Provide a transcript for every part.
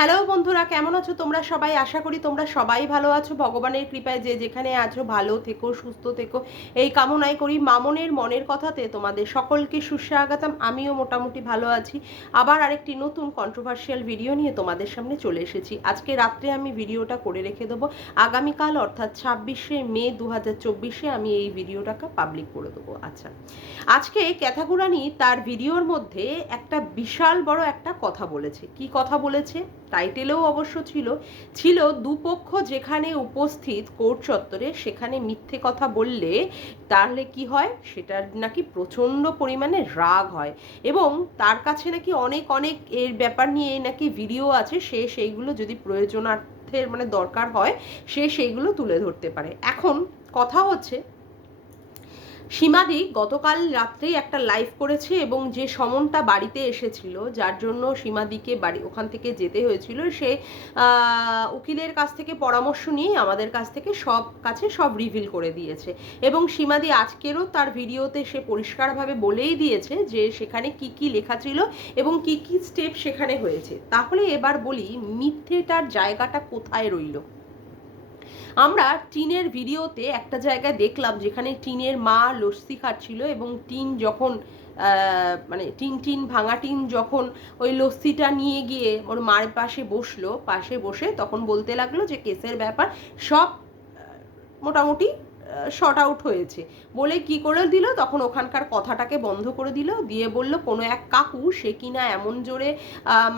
Hello বন্ধুরা, কেমন আছো তোমরা সবাই? আশা করি তোমরা সবাই ভালো আছো। ভগবানের কৃপায় যে যেখানে আছো ভালো থেকো, সুস্থ থেকো, এই কামনাই করি। মামনের মনের কথাতে তোমাদের সকলকে সুস্বাগতম। আমিও মোটামুটি ভালো আছি। আবার আরেকটি নতুন কন্ট্রোভার্সিয়াল ভিডিও নিয়ে তোমাদের সামনে চলে এসেছি। আজকে রাত্রে আমি ভিডিওটা করে রেখে দেবো। আগামীকাল অর্থাৎ 26শে মে 2024 আমি এই ভিডিওটাকে পাবলিক করে দেবো। আচ্ছা, আজকে ক্যাথাগুরানি তার ভিডিওর মধ্যে একটা বিশাল বড় একটা কথা বলেছে। কি কথা বলেছে? টাইটেলেও অবশ্য ছিল দুপক্ষ যেখানে উপস্থিত কোর্ট চত্বরে সেখানে মিথ্যে কথা বললে তাহলে কি হয়, সেটার নাকি প্রচণ্ড পরিমাণে রাগ হয় এবং তার কাছে নাকি অনেক অনেক এর ব্যাপার নিয়ে নাকি ভিডিও আছে। সে সেইগুলো যদি প্রয়োজনার্থের মানে দরকার হয় সে সেইগুলো তুলে ধরতে পারে। এখন কথা হচ্ছে, সীমাদি গতকাল রাত্রেই একটা লাইভ করেছে এবং যে সমনটা বাড়িতে এসেছিল, যার জন্য সীমাদিকে বাড়ি ওখান থেকে যেতে হয়েছিল, সে উকিলের কাছ থেকে পরামর্শ নিয়ে আমাদের কাছ থেকে সব রিভিল করে দিয়েছে। এবং সীমাদি আজকেরও তার ভিডিওতে সে পরিষ্কারভাবে বলেই দিয়েছে যে সেখানে কি কি লেখা ছিল এবং কি কি স্টেপ সেখানে হয়েছে। তাহলে এবার বলি, মিথ্যেটার জায়গাটা কোথায় রইল? আমরা টিনের ভিডিওতে একটা জায়গায় দেখলাম যেখানে টিনের মা লস্যি খাচ্ছিল এবং টিন যখন মানে টিন ভাঙা টিন যখন ওই লস্যিটা নিয়ে গিয়ে ওর মায়ের পাশে বসে তখন বলতে লাগলো যে কেসের ব্যাপার সব মোটামুটি শর্ট আউট হয়েছে বলে কি করে দিল, তখন ওখানকার কথাটাকে বন্ধ করে দিল, দিয়ে বলল কোনো এক কাকু সে কিনা এমন জোরে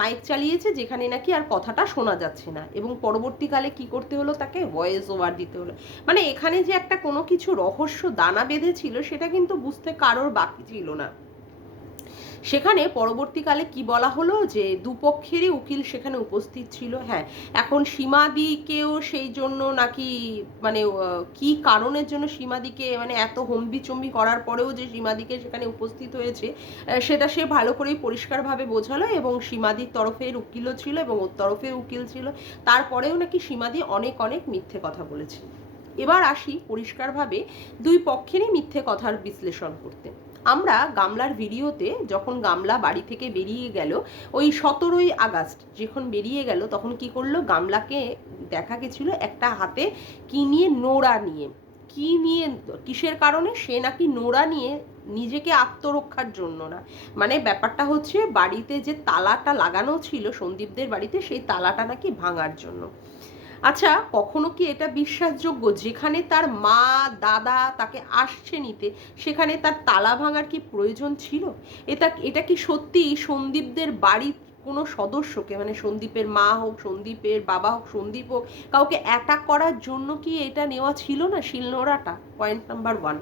মাইক চালিয়েছে যেখানে নাকি আর কথাটা শোনা যাচ্ছে না এবং পরবর্তীকালে কি করতে হলো, তাকে ভয়েস ওভার দিতে হলো। মানে এখানে যে একটা কোনো কিছু রহস্য দানা বেঁধেছিল সেটা কিন্তু বুঝতে কারোর বাকি ছিল না। সেখানে পরবর্তীকালে কি বলা হলো যে দুপক্ষেরই উকিল সেখানে উপস্থিত ছিল। হ্যাঁ, এখন সীমাদিকেও সেই জন্য নাকি মানে কি কারণের জন্য সীমাদিকে মানে এত হম্বিচম্বি করার পরেও যে সীমাদিকে সেখানে উপস্থিত হয়েছে সেটা সে ভালো করেই পরিষ্কারভাবে বোঝালো এবং সীমাদির তরফের উকিলও ছিল এবং ওর তরফের উকিল ছিল। তারপরেও নাকি সীমাদি অনেক অনেক মিথ্যে কথা বলেছে। এবার আসি পরিষ্কারভাবে দুই পক্ষেরই মিথ্যে কথার বিশ্লেষণ করতে। আমরা গামলার ভিডিওতে যখন গামলা বাড়ি থেকে বেরিয়ে গেল, ওই 17ই আগস্ট যখন বেরিয়ে গেল তখন কি করলো, গামলাকে দেখা গেছিল একটা হাতে কি নিয়ে, নোড়া নিয়ে। কি নিয়ে, কিসের কারণে? সে নাকি নোড়া নিয়ে নিজেকে আত্মরক্ষার জন্য না, মানে ব্যাপারটা হচ্ছে বাড়িতে যে তালাটা লাগানো ছিল সন্দীপদের বাড়িতে সেই তালাটা নাকি ভাঙার জন্য। আচ্ছা, কখনো কি এটা বিশ্বাসযোগ্য যেখানে তার মা দাদা তাকে আসছে নিতে সেখানে তার তালা ভাঙার কি প্রয়োজন ছিল? এটা কি সত্যি সন্দীপদের বাড়ির কোনো সদস্যকে, মানে সন্দীপের মা হোক, সন্দীপের বাবা হোক, সন্দীপ হোক, কাউকে অ্যাটাক করার জন্য কি এটা নেওয়া ছিল না শিলনোড়াটা? Point number 1।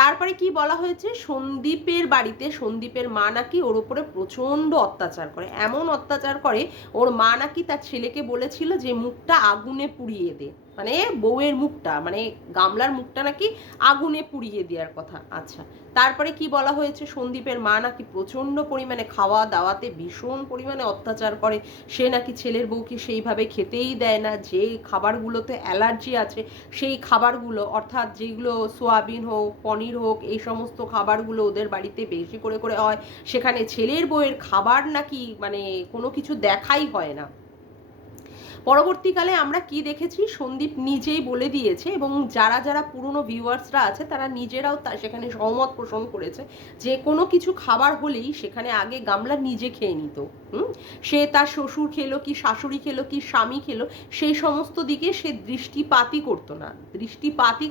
তারপরে কি বলা হয়েছে, সন্দীপের বাড়িতে সন্দীপের মা নাকি ওর উপরে প্রচণ্ড অত্যাচার করে, এমন অত্যাচার করে ওর মা নাকি তার ছেলেকে বলেছিল যে মুখটা আগুনে পুড়িয়ে দে, মানে বউয়ের মুখটা, মানে গামলার মুখটা নাকি আগুনে পুড়িয়ে দেওয়ার কথা। আচ্ছা, তারপরে কি বলা হয়েছে, সন্দীপের মা নাকি প্রচণ্ড পরিমাণে খাওয়া দাওয়াতে ভীষণ পরিমাণে অত্যাচার করে, সে নাকি ছেলের বউকে সেইভাবে খেতেই দেয় না, যে খাবারগুলোতে অ্যালার্জি আছে সেই খাবারগুলো, অর্থাৎ যেগুলো সোয়াবিন হোক, পনির হোক, এই সমস্ত খাবারগুলো ওদের বাড়িতে বেশি করে করে হয়, সেখানে ছেলের বউয়ের খাবার নাকি মানে কোনো কিছু দেখাই হয় না। পরবর্তীকালে আমরা কি দেখেছি, সন্দীপ নিজেই বলে দিয়েছে এবং যারা যারা পুরনো ভিউয়ার্সরা আছে তারা নিজেরাও সেখানে সহমত পোষণ করেছে যে কোনো কিছু খাবার হলেই সেখানে আগে গামলা নিজে খেয়ে নিত। সে তার শ্বশুর খেলো কি শাশুড়ি খেলো কি স্বামী খেলো সেই সমস্ত দিকে সে দৃষ্টিপাতই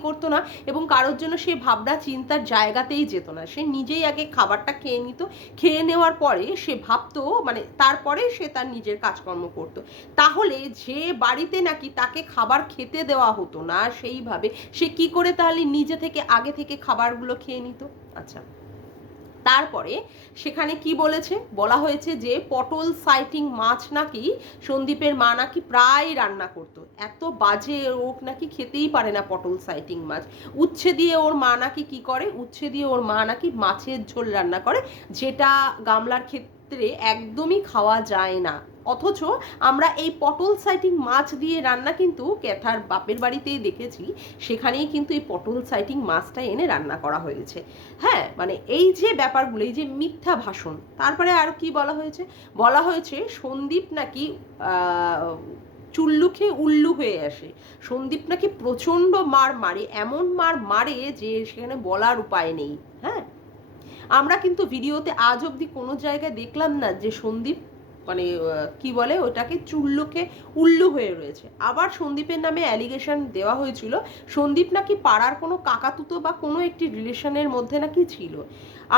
করতো না এবং কারোর জন্য সে ভাবনা চিন্তার জায়গাতেই যেত না। সে নিজেই আগে খাবারটা খেয়ে নিত, খেয়ে নেওয়ার পরে সে ভাবতো, মানে তারপরে সে তার নিজের কাজকর্ম করতো। তাহলে যে বাড়িতে নাকি তাকে খাবার খেতে দেওয়া হতো না সেইভাবে সে কি করে তাহলে নিজে থেকে আগে থেকে খাবারগুলো খেয়ে নিত? আচ্ছা, তারপরে সেখানে কি বলা হয়েছে যে পটল সাইটিং মাছ নাকি সন্দীপের মা নাকি প্রায় রান্না করতো, এত বাজে, ও নাকি খেতেই পারে না পটল সাইটিং মাছ। উচ্ছে দিয়ে ওর মা নাকি কি করে, উচ্ছে দিয়ে ওর মা নাকি মাছের ঝোল রান্না করে, যেটা গামলার ক্ষেত্রে একদমই খাওয়া যায় না। অথচ আমরা এই পটল সাইটিং মাছ দিয়ে রান্না কিন্তু ক্যাথার বাপের বাড়িতেই দেখেছি, সেখানেই কিন্তু এই পটল সাইটিং মাছটা এনে রান্না করা হয়েছে। হ্যাঁ, মানে এই যে ব্যাপারগুলো, এই যে মিথ্যা ভাষণ। তারপরে আর কি বলা হয়েছে সন্দীপ নাকি চুল্লু খেয়ে উল্লু হয়ে আসে, সন্দীপ নাকি প্রচণ্ড মার মারে, এমন মার মারে যে সেখানে বলার উপায় নেই। হ্যাঁ, আমরা কিন্তু ভিডিওতে আজ অবধি কোনো জায়গায় দেখলাম না যে সন্দীপ মানে কি বলে ওটাকে চুল্লুকে উল্লু হয়ে রয়েছে। আবার সন্দীপের নামে অ্যালিগেশন দেওয়া হয়েছিল, সন্দীপ নাকি পাড়ার কোনো কাকাতুতো বা কোনো একটি রিলেশনের মধ্যে নাকি ছিল।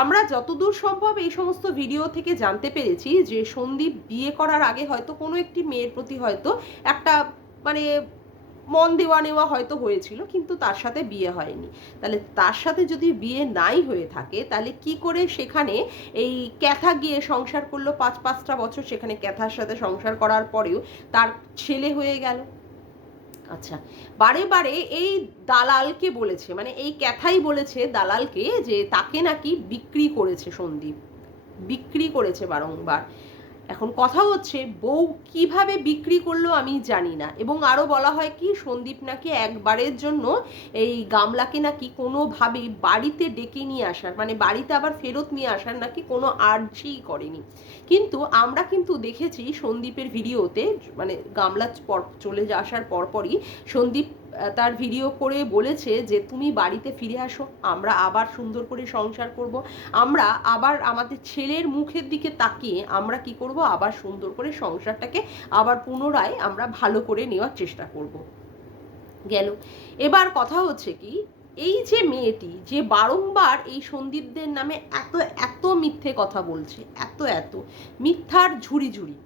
আমরা যতদূর সম্ভব এই সমস্ত ভিডিও থেকে জানতে পেরেছি যে সন্দীপ বিয়ে করার আগে হয়তো কোনো একটি মেয়ের প্রতি হয়তো একটা মানে মন দেওয়া নেওয়া হয়তো হয়েছিল, কিন্তু তার সাথে বিয়ে হয়নি। তাহলে তার সাথে যদি বিয়ে নাই হয়ে থাকে, তাহলে কি করে সেখানে এই ক্যাথা গিয়ে সংসার করলো 5-5টা বছর, সেখানে ক্যাথার সাথে সংসার করার পরেও তার ছেলে হয়ে গেল। আচ্ছা, বারে বারে এই দালালকে বলেছে, মানে এই ক্যাথাই বলেছে দালালকে যে তাকে নাকি বিক্রি করেছে সন্দীপ, বিক্রি করেছে বারংবার। এখন কথা হচ্ছে বউ কিভাবে বিক্রি করলো আমি জানি না। এবং আরও বলা হয় কি সন্দীপ নাকি একবারের জন্য এই গামলাকে নাকি কোনোভাবেই বাড়িতে ডেকে নিয়ে আসার, মানে বাড়িতে আবার ফেরত নিয়ে আসার নাকি কোনো আর্জিই করেনি। কিন্তু আমরা কিন্তু দেখেছি সন্দীপের ভিডিওতে, মানে গামলা চলে আসার পরপরই সন্দীপ তার ভিডিও করে বলেছে যে তুমি বাড়িতে ফিরে আসো, আমরা আবার সুন্দর করে সংসার করব, আমরা আবার আমাদের ছেলের মুখের দিকে তাকিয়ে আমরা কি করব, আবার সুন্দর করে সংসারটাকে আবার পুনরায় আমরা ভালো করে নেওয়ার চেষ্টা করব। গেল। এবার কথা হচ্ছে কি, এই যে মেয়েটি যে বারংবার এই সন্দীপদের নামে এত এত মিথ্যে কথা বলছে, এত এত মিথ্যার ঝুড়ি ঝুড়ি,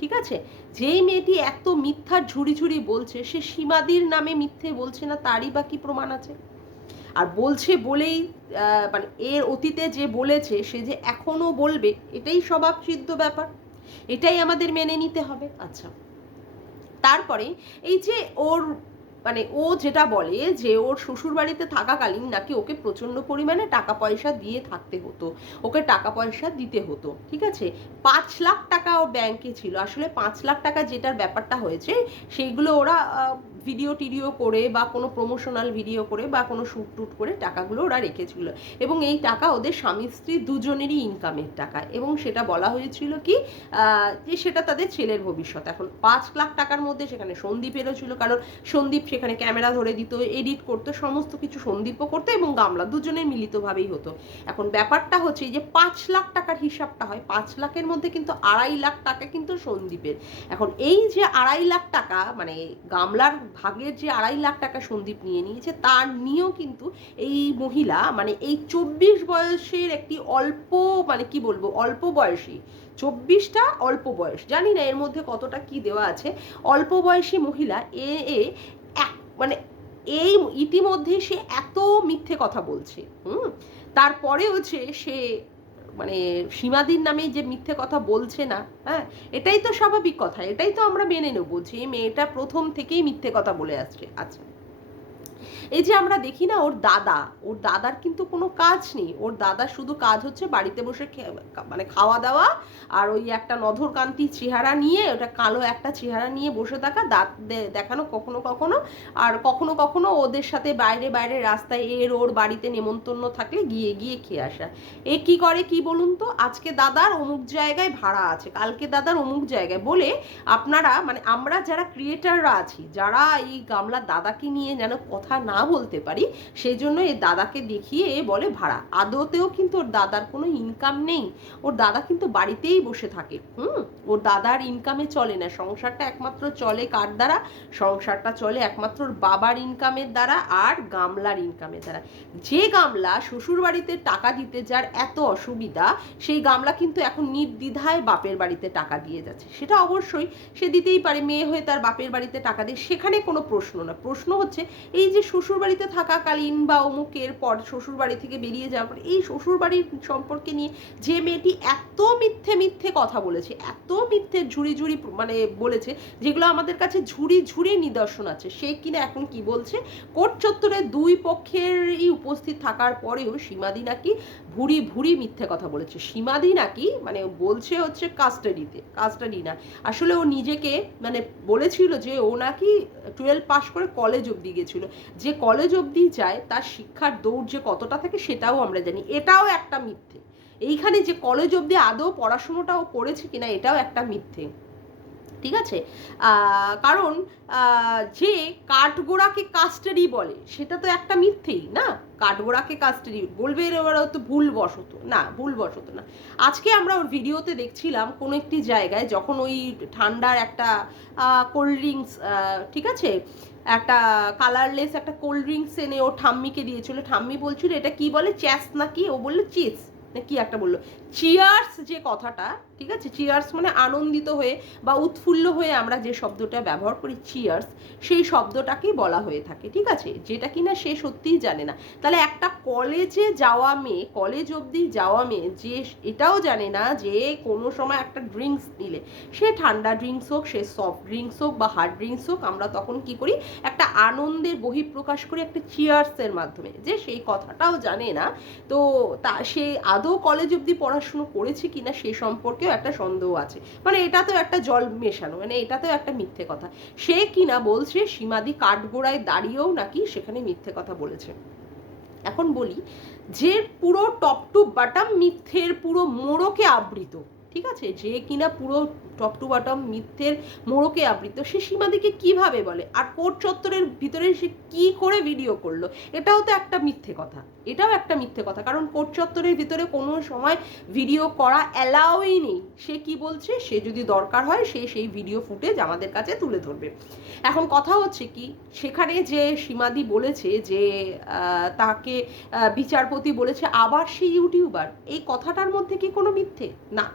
ঠিক আছে, যেই মেয়েটি এত মিথ্যার ঝুড়ি ঝুড়ি বলছে, সে সীমাদির নামে মিথ্যে বলছে না, তারই বা কি প্রমাণ আছে? আর বলছে বলেই মানে এর অতীতে যে বলেছে সে যে এখনো বলবে, এটাই স্বভাব সিদ্ধ ব্যাপার, এটাই আমাদের মেনে নিতে হবে। আচ্ছা, তারপরে এই যে ওর মানে ও যেটা বলে যে ওর শ্বশুর বাড়িতে থাকাকালীন নাকি ওকে প্রচণ্ড পরিমাণে টাকা পয়সা দিয়ে থাকতে হতো, ওকে টাকা পয়সা দিতে হতো, ঠিক আছে, 5 লাখ টাকা ওর ব্যাংকে ছিল। আসলে 5 লাখ টাকা যেটার ব্যাপারটা হয়েছে সেইগুলো ওরা ভিডিও টিডিও করে বা কোনো প্রমোশনাল ভিডিও করে বা কোনো শ্যুট টুট করে টাকাগুলো ওরা রেখেছিল, এবং এই টাকা ওদের স্বামী স্ত্রী দুজনেরই ইনকামের টাকা, এবং সেটা বলা হয়েছিল কি যে সেটা তাদের ছেলের ভবিষ্যৎ। এখন 5 লাখ টাকার মধ্যে সেখানে সন্দীপেরও ছিল, কারণ সন্দীপ সেখানে ক্যামেরা ধরে দিত, এডিট করতো, সমস্ত কিছু সন্দীপও করতো এবং গামলা দুজনের মিলিতভাবেই হতো। এখন ব্যাপারটা হচ্ছে যে 5 লাখ টাকার হিসাবটা হয়, 5 লাখের মধ্যে কিন্তু 2.5 লাখ টাকা কিন্তু সন্দীপের। এখন এই যে 2.5 লাখ টাকা মানে গামলার ভাগের যে 2.5 লাখ টাকা সন্দীপ নিয়ে নিয়েছে, তার নিয়েও কিন্তু এই মহিলা মানে এই 24 বয়সের একটি অল্প মানে কি বলবো অল্প বয়সী, 24টা অল্প বয়স, জানি না এর মধ্যে কতটা কি দেওয়া আছে, অল্প বয়সী মহিলা মানে এই ইতিমধ্যে সে এত মিথ্যে কথা বলছে, তারপরে হচ্ছে সে মানে সীমাদির নামে যে মিথ্যে কথা বলছে না, হ্যাঁ, এটাই তো স্বাভাবিক কথা, এটাই তো আমরা মেনে নেব যে মেয়েটা প্রথম থেকেই মিথ্যে কথা বলে আসছে। আচ্ছা, এই যে আমরা দেখি না ওর দাদার কিন্তু কোনো কাজ নেই, ওর দাদার শুধু কাজ হচ্ছে বাড়িতে বসে মানে খাওয়া দাওয়া, আর ওই একটা নধরকান্তি চেহারা নিয়ে, ওটা কালো একটা চেহারা নিয়ে বসে থাকা, দাঁত দেখানো কখনো কখনো, আর কখনো কখনো ওদের সাথে বাইরে বাইরে রাস্তায় ওর বাড়িতে নেমন্তন্ন থাকলে গিয়ে গিয়ে খেয়ে আসা। এ কি করে কি বলুন তো, আজকে দাদার অমুক জায়গায় ভাড়া আছে, কালকে দাদার অমুক জায়গায় বলে আপনারা মানে আমরা যারা ক্রিয়েটাররা আছি, যারা এই গামলার দাদাকে নিয়ে যেন কথা না বলতে পারি, সেই জন্য এই দাদাকে দেখিয়ে বলে ভাড়া। আদতেও কিন্তু ওর দাদার কোনো ইনকাম নেই, ওর দাদা কিন্তু বাড়িতেই বসে থাকে, ওর দাদার ইনকামে চলে না, সংসারটা একমাত্র চলে কার দ্বারা, সংসারটা চলে একমাত্র ওর বাবার ইনকামের দ্বারা আর গামলার ইনকামের দ্বারা। যে গামলা শ্বশুর বাড়িতে টাকা দিতে যার এত অসুবিধা, সেই গামলা কিন্তু এখন নির্দ্বিধায় বাপের বাড়িতে টাকা দিয়ে যাচ্ছে। সেটা অবশ্যই সে দিতেই পারে, মেয়ে হয়ে তার বাপের বাড়িতে টাকা দিয়ে, সেখানে কোনো প্রশ্ন না। প্রশ্ন হচ্ছে এই যে শ্বশুর বাড়িতে থাকাকালীন বা অমুকের পর শ্বশুর বাড়ি থেকে বেরিয়ে যাওয়ার পর এই শ্বশুর বাড়ির সম্পর্কে নিয়ে যে মেয়েটি এত মিথ্যে মিথ্যে কথা বলেছে, এত মিথ্যে ঝুড়ি ঝুড়ি মানে বলেছে, যেগুলো আমাদের কাছে ঝুড়ি ঝুড়ি নিদর্শন আছে, সে কিনা এখন কি বলছে, কোর্ট চত্বরে দুই পক্ষেরই উপস্থিত থাকার পরেও সীমাদি নাকি ভুরি ভুরি মিথ্যে কথা বলেছে। সীমাদি নাকি মানে বলছে হচ্ছে কাস্টাডি না, আসলে ও নিজেকে মানে বলেছিল যে ও নাকি 12 পাস করে কলেজ অবধি গেছিল। যে কলেজ অবধি যায় তার শিক্ষার দৌড় যে কতটা থাকে সেটাও আমরা জানি, এটাও একটা মিথ্যে। এইখানে যে কলেজ অবধি আদৌ পড়াশুনোটাও করেছে কিনা এটাও একটা মিথ্যে, ঠিক আছে। কারণ যে কাঠগোড়াকে কাস্টাডি বলে সেটা তো একটা মিথ্যেই না, কাঠগোড়াকে কাস্টাডি বলবে এবার হয়তো ভুলবশত না। আজকে আমরা ওর ভিডিওতে দেখছিলাম কোনো একটি জায়গায় যখন ওই ঠান্ডার একটা কোল্ড ড্রিঙ্কস, ঠিক আছে, একটা কালারলেস একটা কোল্ড ড্রিঙ্কস এনে ও ঠাম্মিকে দিয়েছিল, ঠাম্মি বলছিল এটা কি বলে চ্যাস নাকি, ও বললো চিজ কি একটা বললো, চিয়ার্স যে কথাটা, ঠিক আছে, চিয়ার্স মানে আনন্দিত হয়ে বা উৎফুল্ল হয়ে আমরা যে শব্দটা ব্যবহার করি চিয়ার্স, সেই শব্দটাকেই বলা হয়ে থাকে, ঠিক আছে, যেটা কিনা সে সত্যিই জানে না। তাহলে একটা কলেজে যাওয়া মেয়ে, কলেজ অবধি যাওয়া মেয়ে যে এটাও জানে না যে কোনো সময় একটা ড্রিঙ্কস নিলে, সে ঠান্ডা ড্রিঙ্কস হোক, সে সফট ড্রিঙ্কস হোক বা হার্ড ড্রিঙ্কস হোক, আমরা তখন কি করি একটা আনন্দের বহিঃপ্রকাশ করি একটা চিয়ার্সের মাধ্যমে, যে সেই কথাটাও জানে না। তো তা সে আদৌ কলেজ অবধি পড়াশুনো করেছে কিনা সে সম্পর্কেও একটা সন্দেহ আছে, মানে এটা তো একটা জল মেশানো, মানে এটাতেও একটা মিথ্যে কথা। সে কিনা বলছে সীমাদি কাঠগোড়ায় দাঁড়িয়েও নাকি সেখানে মিথ্যে কথা বলেছে। এখন বলি যে পুরো টপ টু বাটাম মিথ্যের পুরো মোড়কে আবৃত, ঠিক আছে, যে কিনা পুরো টপ টু বটম মিথ্যের মোড়কে আবৃত, সে সীমাদিকে কিভাবে বলে, আর কোর্ট চত্বরের ভিতরে সে কি করে ভিডিও করলো, এটাও তো একটা মিথ্যে কথা, এটাও একটা মিথ্যে কথা। কারণ কোর্ট চত্বরের ভিতরে কোনো সময় ভিডিও করা অ্যালাউই নেই। সে কি বলছে, সে যদি দরকার হয় সে সেই ভিডিও ফুটেজ আমাদের কাছে তুলে ধরবে। এখন কথা হচ্ছে কি, সেখানে যে সীমাদি বলেছে যে তাকে বিচারপতি বলেছে আবার সেই ইউটিউবার, এই কথাটার মধ্যে কি কোনো মিথ্যে? না,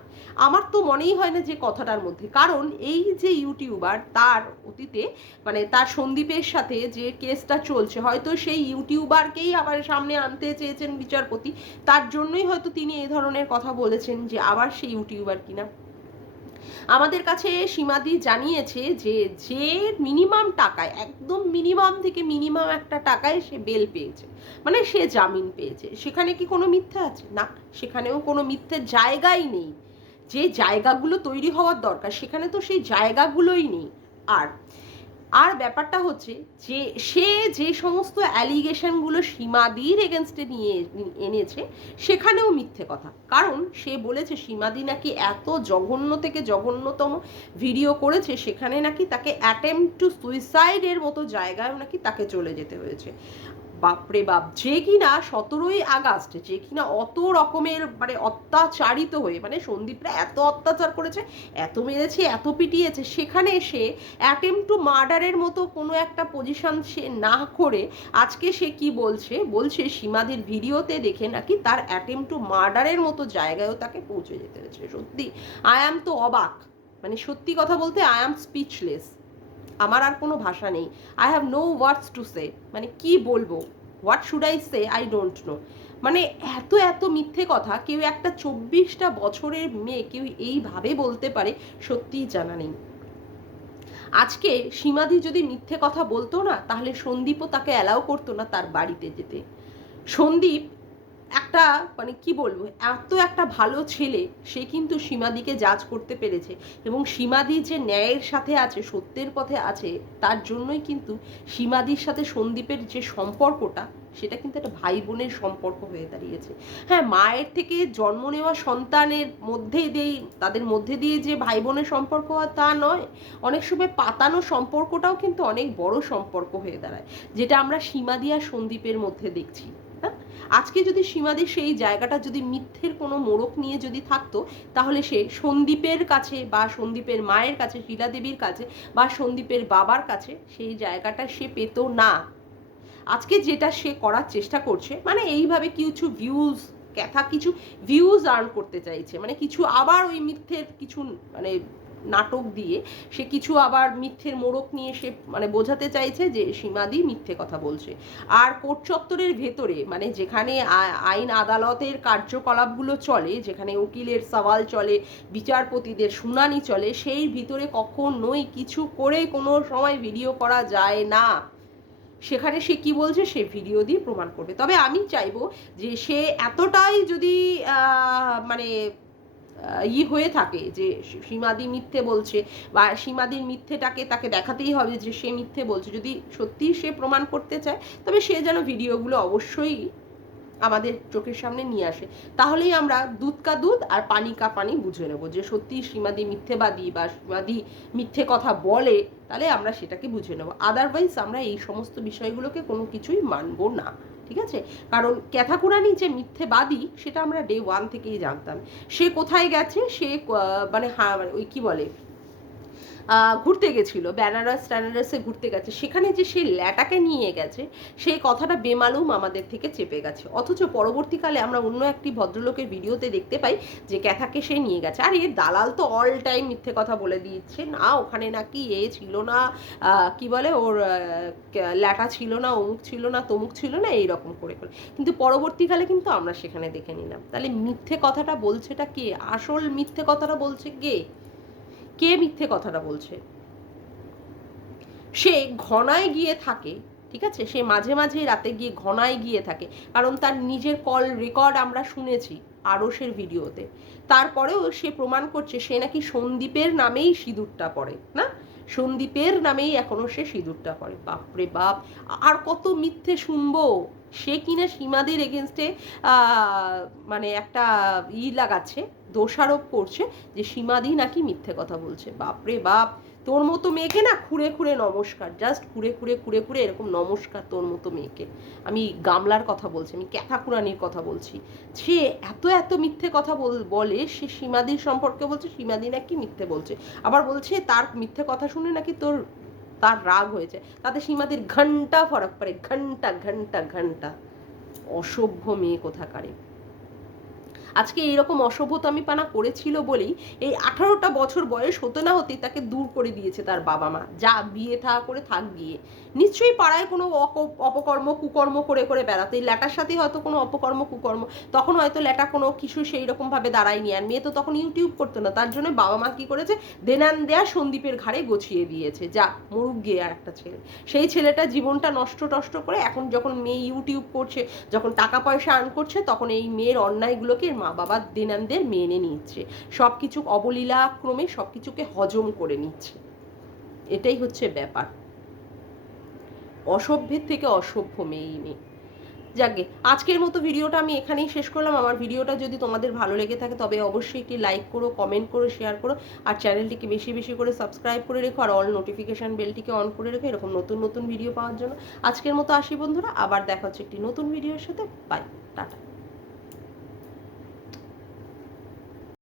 আমার তো মনেই হয় না যে কথাটার মধ্যে। কারণ এই যে ইউটিউবার তার অতীতে মানে তার সন্দীপের সাথে যে কেসটা চলছে, হয়তো সেই ইউটিউবারকেই আবার সামনে আনতে চেয়েছেন বিচারপতি, তার জন্যই হয়তো তিনি এই ধরনের কথা বলেছেন যে আবার সেই ইউটিউবার কিনা। আমাদের কাছে সীমাদি জানিয়েছে যে যে মিনিমাম টাকায়, একদম মিনিমাম থেকে মিনিমাম একটা টাকায় সে বেল পেয়েছে, মানে সে জামিন পেয়েছে, সেখানে কি কোনো মিথ্যে আছে? না, সেখানেও কোনো মিথ্যের জায়গাই নেই। যে জায়গাগুলো তৈরি হওয়ার দরকার সেখানে তো সেই জায়গাগুলোই নেই। আর আর ব্যাপারটা হচ্ছে যে সে যে সমস্ত অ্যালিগেশনগুলো সীমাদির এগেনস্টে নিয়ে এনেছে সেখানেও মিথ্যে কথা। কারণ সে বলেছে সীমাদি নাকি এত জঘন্য থেকে জঘন্যতম ভিডিও করেছে, সেখানে নাকি তাকে অ্যাটেম্প টু সুইসাইডের মতো জায়গায় নাকি তাকে চলে যেতে হয়েছে। বাপরে বাপ, যে কিনা 17ই আগস্ট, যে কিনা অত রকমের মানে অত্যাচারিত হয়ে, মানে সন্দীপরা এত অত্যাচার করেছে, এত মেরেছে, এত পিটিয়েছে, সেখানে সে অ্যাটেম্প টু মার্ডারের মতো কোনো একটা পজিশন সে না করে আজকে সে কি বলছে সীমাদির ভিডিওতে দেখে নাকি তার অ্যাটেম্প টু মার্ডারের মতো জায়গায়ও তাকে পৌঁছে যেতে হয়েছে। সত্যি আই অ্যাম তো অবাক, মানে সত্যি কথা বলতে আই অ্যাম স্পিচলেস, আমার আর কোনো ভাষা নেই। I have no words to say, মানে কি বলবো, what should I say, I don't know. মানে এত এত মিথ্যে কথা কেউ একটা 24টা বছরের মেয়ে কেউ এইভাবে বলতে পারে, সত্যিই জানা নেই। আজকে সীমাদি যদি মিথ্যে কথা বলতো না, তাহলে সন্দীপও তাকে অ্যালাউ করতো না তার বাড়িতে যেতে। সন্দীপ একটা মানে কি বলবো, এত একটা ভালো ছেলে, সে কিন্তু সীমাদিকে জাজ করতে পেরেছে, এবং সীমাদি যে ন্যায়ের সাথে আছে, সত্যের পথে আছে, তার জন্যই কিন্তু সীমাদির সাথে সন্দীপের যে সম্পর্কটা, সেটা কিন্তু একটা ভাই বোনের সম্পর্ক হয়ে দাঁড়িয়েছে। হ্যাঁ, মায়ের থেকে জন্ম নেওয়া সন্তানের মধ্যে দিয়ে, তাদের মধ্যে দিয়ে যে ভাই বোনের সম্পর্ক হয় তা নয়, অনেক সময় পাতানো সম্পর্কটাও কিন্তু অনেক বড় সম্পর্ক হয়ে দাঁড়ায়, যেটা আমরা সীমাদি আর সন্দীপের মধ্যে দেখছি। আজকে যদি সীমাদি সেই জায়গাটা যদি মিথ্যের কোনো মোড়ক নিয়ে যদি থাকতো, তাহলে সে সন্দীপের কাছে বা সন্দীপের মায়ের কাছে, শিলা দেবীর কাছে বা সন্দীপের বাবার কাছে সেই জায়গাটা সে পেত না। আজকে যেটা সে করার চেষ্টা করছে, মানে এইভাবে কিছু ভিউজ আর্ন করতে চাইছে, মানে কিছু আবার ওই মিথ্যের কিছু মানে নাটক দিয়ে সে কিছু আবার মিথ্যের মোড়ক নিয়ে সে মানে বোঝাতে চাইছে যে সীমাদি মিথ্যে কথা বলছে। আর কোর্ট চত্বরের ভেতরে মানে যেখানে আইন আদালতের কার্যকলাপগুলো চলে, যেখানে উকিলের সওয়াল চলে, বিচারপতিদের শুনানি চলে, সেই ভিতরে কখনোই কিছু করে কোনো সময় ভিডিও করা যায় না। সেখানে সে কি বলছে সে ভিডিও দিয়ে প্রমাণ করবে। তবে আমি চাইবো যে সে এতটাই যদি মানে হয়ে থাকে যে সীমাদি মিথ্যে বলছে বা সীমাদির মিথ্যেটাকে তাকে দেখাতেই হবে যে সে মিথ্যে বলছে, যদি সত্যিই সে প্রমাণ করতে চায় তবে সে যেন ভিডিওগুলো অবশ্যই আমাদের চোখের সামনে নিয়ে আসে। তাহলেই আমরা দুধ কা দুধ আর পানি কা পানি বুঝে নেবো যে সত্যি সীমাদি মিথ্যেবাদী বা সীমাদি মিথ্যে কথা বলে, তাহলে আমরা সেটাকে বুঝে নেবো। আদারওয়াইজ আমরা এই সমস্ত বিষয়গুলোকে কোনো কিছুই মানবো না, ঠিক আছে? কারণ ক্যাথাকুরানি যে মিথ্যেবাদী সেটা আমরা ডে 1 থেকেই জানতাম। সে কোথায় গেছে, সে মানে ওই কি বলে ঘুরতে গেছিল, বেনারসে ঘুরতে গেছে, সেখানে যে সে ল্যাটাকে নিয়ে গেছে সেই কথাটা বেমালুম আমাদের থেকে চেপে গেছে। অথচ পরবর্তীকালে আমরা অন্য একটি ভদ্রলোকের ভিডিওতে দেখতে পাই যে ক্যাথাকে সে নিয়ে গেছে। আর এর দালাল তো অল টাইম মিথ্যে কথা বলে দিচ্ছে, না ওখানে নাকি ছিল না, কি বলে ওর ল্যাটা ছিল না, অমুক ছিল না, তমুক ছিল না, এইরকম করে করে। কিন্তু পরবর্তীকালে কিন্তু আমরা সেখানে দেখে নিলাম তাহলে মিথ্যে কথাটা বলছেটা কে, আসল মিথ্যে কথাটা বলছে কে, কে মিথ্যে কথাটা বলছে? সে ঘনায় গিয়ে থাকে, ঠিক আছে, সে মাঝে মাঝে রাতে গিয়ে ঘনায় গিয়ে থাকে, কারণ তার নিজের কল রেকর্ড আমরা শুনেছি আরসের ভিডিওতে। তারপরেও সে প্রমাণ করছে সে নাকি সন্দীপের নামেই সিঁদুরটা পরে, না সন্দীপের নামেই এখনো সে সিঁদুরটা পরে। বাপরে বাপ, আর কত মিথ্যে শুনবো। সে কিনা সীমাদের এগেনস্টে মানে একটা লাগাচ্ছে, দোষারোপ করছে যে সীমাদি নাকি মিথ্যে কথা বলছে। বাপরে বাপ, তোর মতো মেয়েকে না খুঁড়ে খুঁড়ে নমস্কার, জাস্ট খুঁড়ে খুঁড়ে খুঁড়ে খুঁড়ে এরকম নমস্কার তোর মতো মেয়েকে। আমি গামলার কথা বলছি, আমি ক্যাথাকুরানির কথা বলছি। সে এত এত মিথ্যে কথা বলে, সে সীমাদির সম্পর্কে বলছে সীমাদি নাকি মিথ্যে বলছে, আবার বলছে তার মিথ্যে কথা শুনে নাকি তার রাগ হয়েছে, তাতে সীমাদির ঘন্টা ফরক পড়ে, ঘন্টা ঘন্টা ঘন্টা। অসভ্য মেয়ে কোথাকারে। আজকে এইরকম অসভ্যতামি পানা করেছিল বলেই এই 18টা বছর বয়স হতে না হতেই তাকে দূর করে দিয়েছে তার বাবা মা। যা বিয়ে থা করে থাক গিয়ে, নিশ্চয়ই পাড়ায় কোনো অপকর্ম কুকর্ম করে করে বেড়াতো। এই ল্যাটার সাথে হয়তো কোনো অপকর্ম কুকর্ম, তখন হয়তো ল্যাটা কোনো কিছু সেই রকম ভাবে দাঁড়ায়নি। আর মেয়ে তো তখন ইউটিউব করতো না, তার জন্য বাবা মা কি করেছে, দেনান দেয়া সন্দীপের ঘাড়ে গছিয়ে দিয়েছে, যা মরুক গিয়ে আর একটা ছেলে। সেই ছেলেটা জীবনটা নষ্ট টষ্ট করে এখন যখন মেয়ে ইউটিউব করছে, যখন টাকা পয়সা আর্ন করছে, তখন এই মেয়ের অন্যায়গুলোকে মা বাবা দেনানদের মেনে নিচ্ছে, সব কিছু অবলীলাক্রমে সব কিছুকে হজম করে নিচ্ছে। এটাই হচ্ছে ব্যাপার। অসভ্যের থেকে অসভ্য মেয়ে। যাকে আজকের মতো ভিডিওটা আমি এখানেই শেষ করলাম। আমার ভিডিওটা যদি তোমাদের ভালো লেগে থাকে তবে অবশ্যই একটি লাইক করো, কমেন্ট করো, শেয়ার করো, আর চ্যানেলটিকে বেশি বেশি করে সাবস্ক্রাইব করে রেখো, আর অল নোটিফিকেশান বেলটিকে অন করে রেখো এরকম নতুন নতুন ভিডিও পাওয়ার জন্য। আজকের মতো আসি বন্ধুরা, আবার দেখা হচ্ছে একটি নতুন ভিডিওর সাথে। Bye, tata.